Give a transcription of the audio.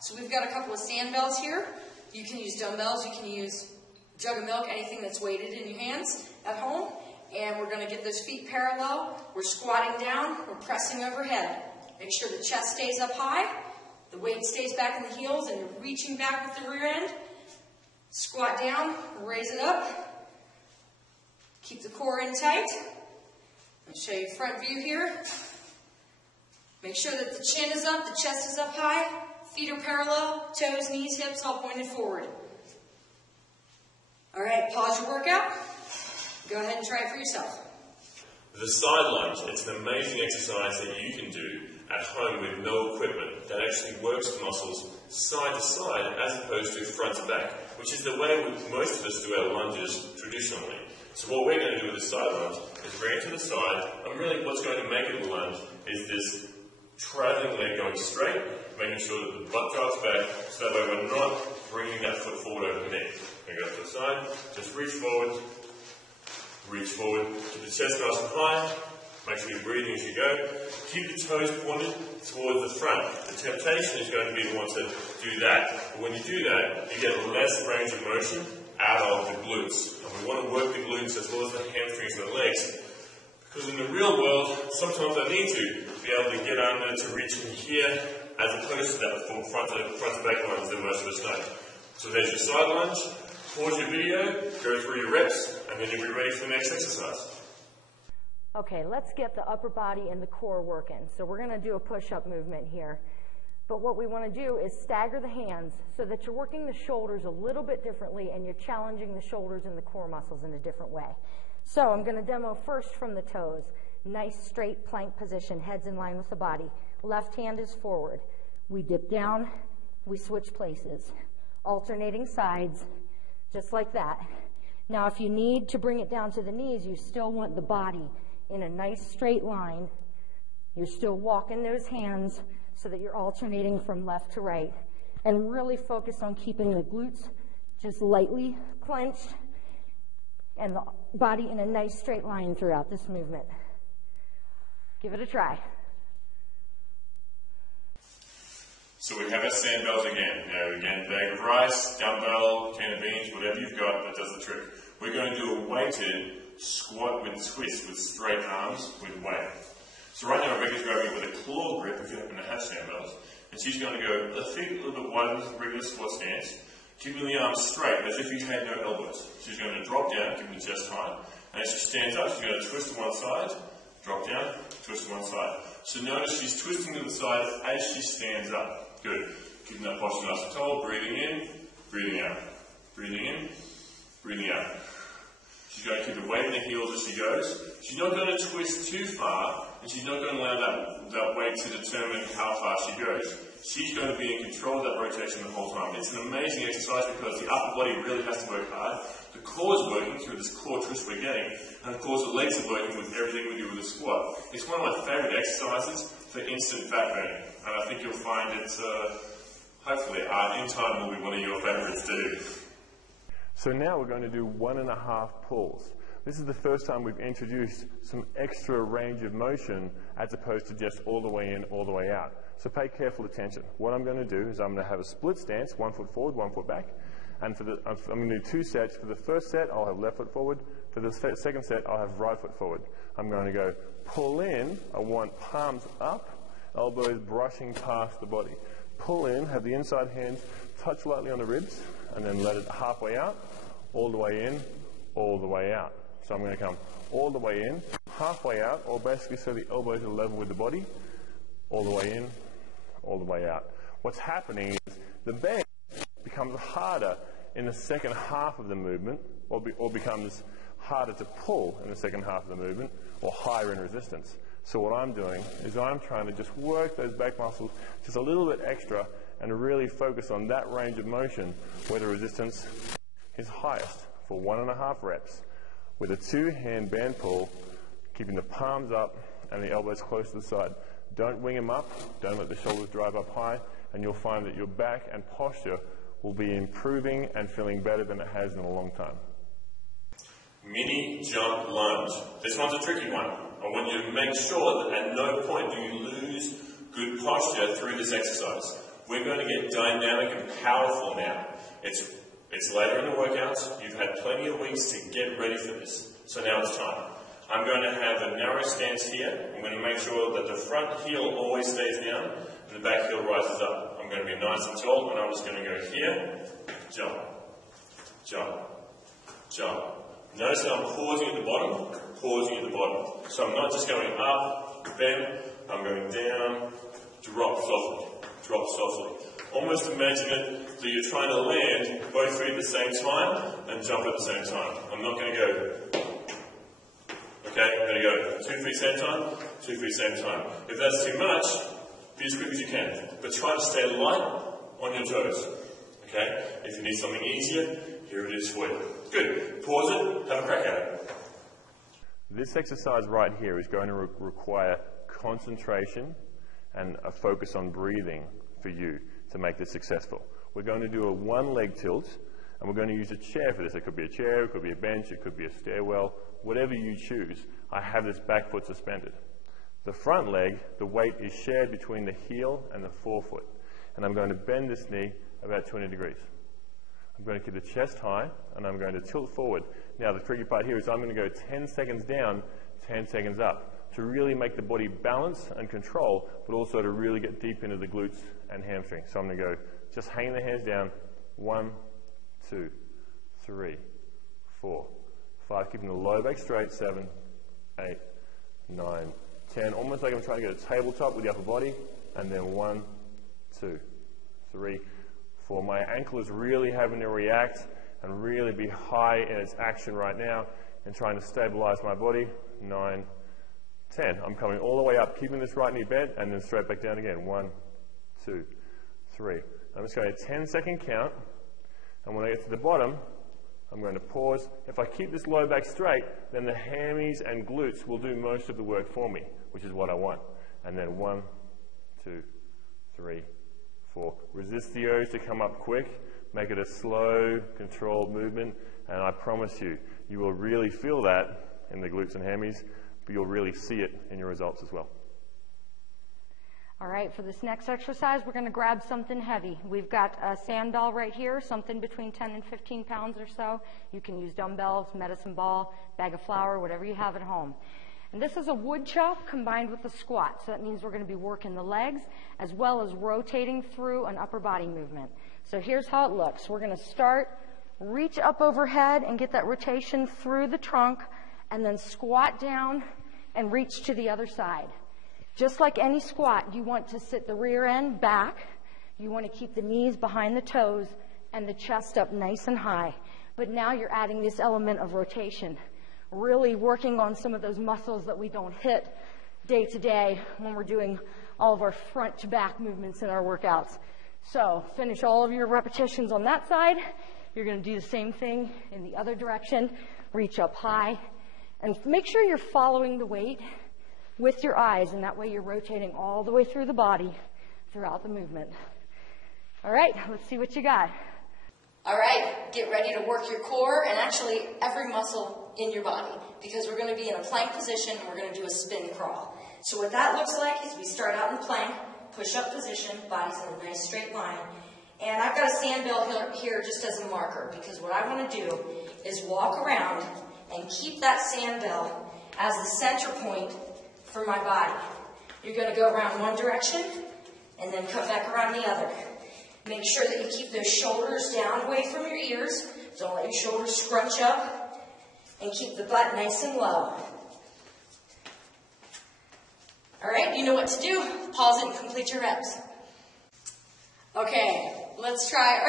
So we've got a couple of sand bells here. You can use dumbbells, you can use a jug of milk, anything that's weighted in your hands at home. And we're going to get those feet parallel. We're squatting down, we're pressing overhead. Make sure the chest stays up high, the weight stays back in the heels, and you're reaching back with the rear end. Squat down, raise it up. Keep the core in tight. I'll show you front view here. Make sure that the chin is up, the chest is up high, feet are parallel, toes, knees, hips all pointed forward. All right, pause your workout. Go ahead and try it for yourself. The side lunge, it's an amazing exercise that you can do at home with no equipment that actually works the muscles side to side as opposed to front to back, which is the way most of us do our lunges traditionally. So what we're going to do with the side lunge is bring it to the side, and really what's going to make it a lunge is this traveling leg going straight, making sure that the butt drops back, so that way we're not bringing that foot forward over the knee. We're going to go to the side, just reach forward, keep the chest nice and high, make sure you're breathing as you go. Keep the toes pointed towards the front. The temptation is going to be to want to do that. But when you do that, you get less range of motion out of the glutes. And we want to work the glutes as well as the hamstrings and the legs. Because in the real world, sometimes I need to be able to get under to reach in here as opposed to that from front to back lunge that most of us know. So there's your side lunge. Pause your video, go through your reps, and then you'll be ready for the next exercise. Okay, let's get the upper body and the core working. So we're going to do a push-up movement here. But what we want to do is stagger the hands so that you're working the shoulders a little bit differently and you're challenging the shoulders and the core muscles in a different way. So I'm going to demo first from the toes. Nice straight plank position, head's in line with the body. Left hand is forward. We dip down, we switch places. Alternating sides, just like that. Now if you need to bring it down to the knees, you still want the body in a nice straight line. You're still walking those hands so that you're alternating from left to right. And really focus on keeping the glutes just lightly clenched and the body in a nice straight line throughout this movement. Give it a try. So we have our sand bells again. Now again, bag of rice, dumbbell, can of beans, whatever you've got that does the trick. We're going to do a weighted squat with twist with straight arms with weight. So right now Rebekah's grabbing it with a claw grip if you happen to have sand bells. And she's going to go the feet a little bit wider than the regular squat stance, keeping the arms straight as if you had no elbows. She's going to drop down, keeping the chest high. And as she stands up, she's going to twist to one side, drop down, twist to one side. So notice she's twisting to the side as she stands up. Good. Keeping that posture nice and tall. Breathing in, breathing out. Breathing in, breathing out. She's going to keep the weight in the heels as she goes. She's not going to twist too far, and she's not going to allow that weight to determine how far she goes. She's going to be in control of that rotation the whole time. It's an amazing exercise because the upper body really has to work hard. The core is working through this core twist we're getting, and of course the legs are working with everything we do with the squat. It's one of my favourite exercises for instant fat burning, and I think you'll find it, hopefully, in time will be one of your favourites too. So now we're going to do 1.5 pulls. This is the first time we've introduced some extra range of motion as opposed to just all the way in, all the way out. So pay careful attention. What I'm going to do is I'm going to have a split stance, 1 foot forward, 1 foot back. And I'm going to do 2 sets. For the first set, I'll have left foot forward. For the second set, I'll have right foot forward. I'm going to go pull in. I want palms up, elbows brushing past the body. Pull in, have the inside hands touch lightly on the ribs, and then let it halfway out, all the way in, all the way out. So I'm going to come all the way in, halfway out, or basically so the elbows are level with the body, all the way in, all the way out. What's happening is the bend becomes harder in the second half of the movement, or becomes harder to pull in the second half of the movement, or higher in resistance. So what I'm doing is I'm trying to just work those back muscles just a little bit extra and really focus on that range of motion where the resistance is highest for 1.5 reps with a 2-hand band pull, keeping the palms up and the elbows close to the side. Don't wing them up, don't let the shoulders drive up high, and you'll find that your back and posture will be improving and feeling better than it has in a long time. Mini jump lunge. This one's a tricky one. I want you to make sure that at no point do you lose good posture through this exercise. We're going to get dynamic and powerful now. It's later in the workouts. You've had plenty of weeks to get ready for this. So now it's time. I'm going to have a narrow stance here. I'm going to make sure that the front heel always stays down and the back heel rises up. I'm going to be nice and tall, and I'm just going to go here, jump, jump, jump. Notice that I'm pausing at the bottom, pausing at the bottom. So I'm not just going up, bend, I'm going down, drop softly. Almost imagine it that you're trying to land both feet at the same time and jump at the same time. I'm not going to go, okay, I'm going to go 2 feet same time, 2 feet same time. If that's too much, be as quick as you can. But try to stay light on your toes, okay? If you need something easier, here it is for you. Good. Pause it, have a crack at it. This exercise right here is going to require concentration and a focus on breathing for you to make this successful. We're going to do a one-leg tilt, and we're going to use a chair for this. It could be a chair, it could be a bench, it could be a stairwell, whatever you choose. I have this back foot suspended. The front leg, the weight is shared between the heel and the forefoot. And I'm going to bend this knee about 20 degrees. I'm going to keep the chest high, and I'm going to tilt forward. Now, the tricky part here is I'm going to go 10 seconds down, 10 seconds up, to really make the body balance and control, but also to really get deep into the glutes and hamstrings. So I'm going to go, just hanging the hands down, 1, 2, 3, 4, 5, keeping the low back straight, 7, 8, 9, 10, almost like I'm trying to get a tabletop with the upper body, and then 1, 2, 3, 4. My ankle is really having to react and really be high in its action right now and trying to stabilize my body. 9, 10. I'm coming all the way up, keeping this right knee bent, and then straight back down again. 1, 2, 3. I'm just going to 10-second count, and when I get to the bottom, I'm going to pause. If I keep this low back straight, then the hammies and glutes will do most of the work for me, which is what I want. And then 1, 2, 3, 4. Resist the urge to come up quick. Make it a slow, controlled movement, and I promise you, you will really feel that in the glutes and hammies, but you'll really see it in your results as well. All right, for this next exercise, we're going to grab something heavy. We've got a sand ball right here, something between 10 and 15 pounds or so. You can use dumbbells, medicine ball, bag of flour, whatever you have at home. And this is a wood chop combined with a squat. So that means we're going to be working the legs as well as rotating through an upper body movement. So here's how it looks. We're going to start, reach up overhead and get that rotation through the trunk, and then squat down and reach to the other side. Just like any squat, you want to sit the rear end back. You want to keep the knees behind the toes and the chest up nice and high. But now you're adding this element of rotation, really working on some of those muscles that we don't hit day to day when we're doing all of our front to back movements in our workouts. So finish all of your repetitions on that side. You're going to do the same thing in the other direction. Reach up high and make sure you're following the weight with your eyes, and that way you're rotating all the way through the body throughout the movement. All right, let's see what you got. All right, get ready to work your core and actually every muscle in your body, because we're going to be in a plank position and we're going to do a spin crawl. So what that looks like is we start out in plank, push-up position, body's in a nice straight line. And I've got a sand bell here just as a marker, because what I want to do is walk around and keep that sand bell as the center point for my body. You're going to go around one direction and then come back around the other. Make sure that you keep those shoulders down away from your ears. Don't let your shoulders scrunch up, and keep the butt nice and low. All right, you know what to do. Pause it and complete your reps. Okay, let's try